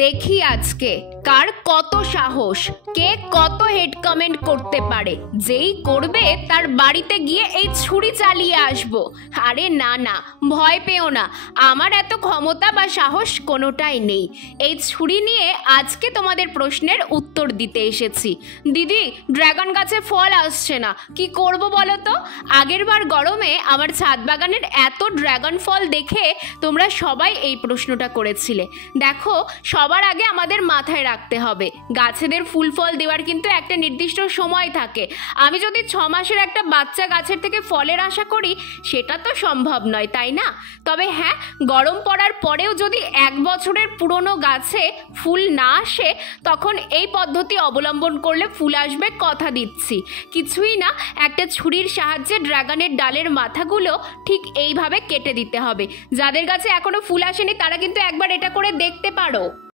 দেখি আজকে কার কত সাহস, কে কত হেড কমেন্ট করতে পারে। যেই করবে তার বাড়িতে গিয়ে এই ছুরি চালিয়ে আসবো। আরে না না, ভয় পেও না, আমার এত ক্ষমতা বা সাহস কোনোটাই নেই। এই ছুরি নিয়ে আজকে তোমাদের প্রশ্নের উত্তর দিতে এসেছি। দিদি, ড্রাগন গাছে ফল আসছে না, কি করব বলো তো? আগেরবার গরমে আমার ছাদ বাগানের এত ড্রাগন ফল দেখে তোমরা সবাই এই প্রশ্নটা করেছিলে। দেখো, সবার আগে আমাদের মাথায় রাখতে হবে গাছেদের ফুল ফল দেওয়ার কিন্তু একটা নির্দিষ্ট সময় থাকে। আমি যদি 6 মাসের একটা বাচ্চা গাছের থেকে ফলের আশা করি, সেটা তো সম্ভব নয়, তাই না? তবে হ্যাঁ, গরম পড়ার পরেও যদি 1 বছরের পুরনো গাছে ফুল না আসে, তখন এই পদ্ধতি অবলম্বন করলে ফুল আসবে, কথা দিচ্ছি। কিছুই না, একটা ছুরির সাহায্যে ড্রাগনের ডালের মাথাগুলো ঠিক এইভাবে কেটে দিতে হবে। যাদের গাছে এখনো ফুল আসেনি তারা কিন্তু একবার এটা করে দেখতে পারো।